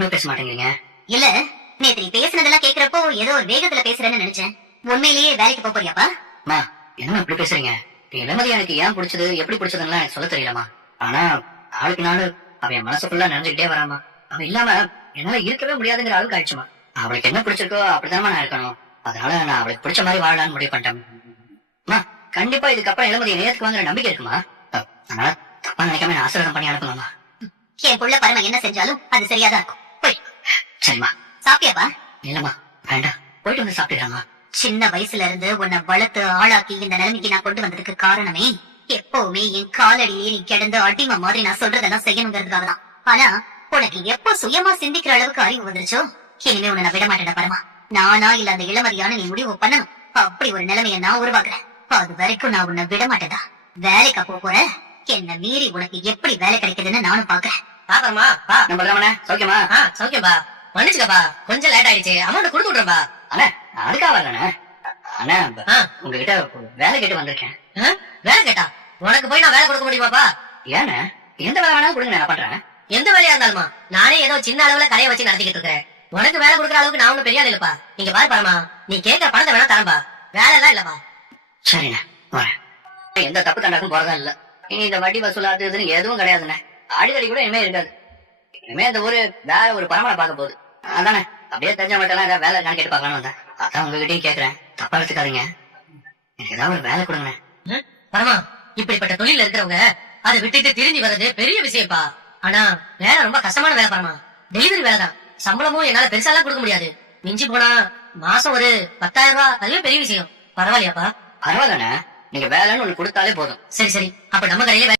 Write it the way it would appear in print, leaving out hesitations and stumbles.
ஒண்ணுமே பேச மாட்டேங்கிறீங்க. இல்ல, நேத்து நீ பேசுனதெல்லாம் கேக்குறப்போ ஏதோ ஒரு வேகத்துல பேசுறேன்னு நினைச்சேன். உண்மையிலேயே வேலைக்கு போறியாப்பா? அம்மா, என்ன இப்படி பேசுறீங்க? இளமதி எனக்கு ஏன் பிடிச்சது, எப்படி பிடிச்சதுன்னு எனக்கு சொல்ல தெரியலமா. ஆனா நாளுக்கு நாள் அவ என் மனசுக்குள்ள நிறைஞ்சுக்கிட்டே வராமா. அவ இல்லாம என்னால இருக்கவே முடியாதுங்கிற அளவுக்கு ஆயிடுச்சுமா. அவளுக்கு என்ன பிடிச்சிருக்கோ அப்படித்தானமா நான் இருக்கணும். அதனால நான் அவளுக்கு பிடிச்ச மாதிரி வாழலான்னு முடிவு பண்ணிட்டேன். கண்டிப்பா இதுக்கப்புறம் இளமதி நேரத்துக்கு நம்பிக்கை இருக்குமா. அதனால தப்பா நினைக்காம நான் ஆசீர்வாதம் பண்ணி அனுப்புங்கம்மா. என் புள்ள பரம என்ன செஞ்சாலும் அது சரியாதான் இருக்கும். போய். சரிம்மா. சாப்பிட்டியாப்பா? இல்லம்மா, வேண்டாம், போயிட்டு வந்து சாப்பிட்டுறாமா. சின்ன வயசுல இருந்து உன்னை வளர்த்து ஆளாக்கி இந்த நிலைமைக்கு நான் கொண்டு வந்ததுக்கு காரணமே எப்பவுமே என் காலடியிலே நீ கிடந்து அடிமை மாதிரி நான் சொல்றதெல்லாம் செய்யணுங்கிறதுக்காக தான். ஆனா உனக்கு எப்ப சுயமா சிந்திக்கிற அளவுக்கு அறிவு வந்துருச்சோ, இனிமே உன்னை நான் விட மாட்டேன் பரமா. நானா இல்ல அந்த இளமதியான நீ முடிவு பண்ணணும். அப்படி ஒரு நிலைமைய நான் உருவாக்குறேன். அது வரைக்கும் நான் உன்னை விட மாட்டேதா. வேலைக்கு போற என்ன மீறி உனக்கு எப்படி வேலை கிடைக்குதுன்னு நானும் பாக்குறேன். பாப்பரமா பா. நம்ம ரமணா சௌக்கியமா? சௌக்கியம்பா. மன்னிச்சுக்கப்பா, கொஞ்சம் லேட் ஆயிடுச்சு. அமௌண்ட் கொடுத்து விடுறேன்பா. அண்ணா அதுக்காக வரலண்ணே. அண்ணா உங்ககிட்ட வேலை கேட்டு வந்திருக்கேன். வேலை கேட்டா உனக்கு போய் நான் வேலை கொடுக்க முடியுமாப்பா? ஏன்னா எந்த வேலை வேணாலும் கொடுங்க, நான் பண்றேன். எந்த வேலையா இருந்தாலுமா? நானே ஏதோ சின்ன அளவுல கடையை வச்சு நடத்திக்கிட்டு இருக்கிறேன். உனக்கு வேலை கொடுக்குற அளவுக்கு நான் ஒண்ணும் பெரிய ஆள் இல்லப்பா. நீங்க பாரு பரமா, நீ கேட்கிற பணத்தை வேணா தரம்பா, வேலை எல்லாம் இல்லப்பா. சரிண்ணே, வரேன். எந்த தப்பு தண்டாக்கும் போறதா இல்ல. இனி இந்த வட்டி வசூலாது இதுன்னு எதுவும் கிடையாதுண்ணே. அடிக்கடி கூட இனிமே இருக்காது. இனிமே இந்த ஊரு வேற ஒரு பரமனை பார்க்க போகுது. அதானே அப்படியே தெரிஞ்சவங்க எல்லாம் ஏதாவது வேலை இருக்கான்னு கேட்டு பாக்கலாம்னு வந்தேன். அதான் உங்ககிட்டயும் கேக்குறேன், தப்பா எடுத்துக்காதீங்க. எனக்கு ஏதாவது ஒரு வேலை கொடுங்கண்ணே. பரமா, இப்படிப்பட்ட தொழில இருக்கிறவங்க அதை விட்டுட்டு திரும்பி வர்றது பெரிய விஷயம்ப்பா. ஆனா வேலை ரொம்ப கஷ்டமான வேலை பரமா. டெலிவரி வேலை தான். சம்பளமும் என்னால பெருசாலாம் கொடுக்க முடியாது. மிஞ்சி போனா மாசம் ஒரு 10,000 ரூபாய். அதுவே பெரிய விஷயம். பரவாயில்லையாப்பா? பரவாயில்லண்ணே, நீங்க வேலைன்னு ஒண்ணு கொடுத்தாலே போதும். சரி சரி, அப்ப நம்ம கடையில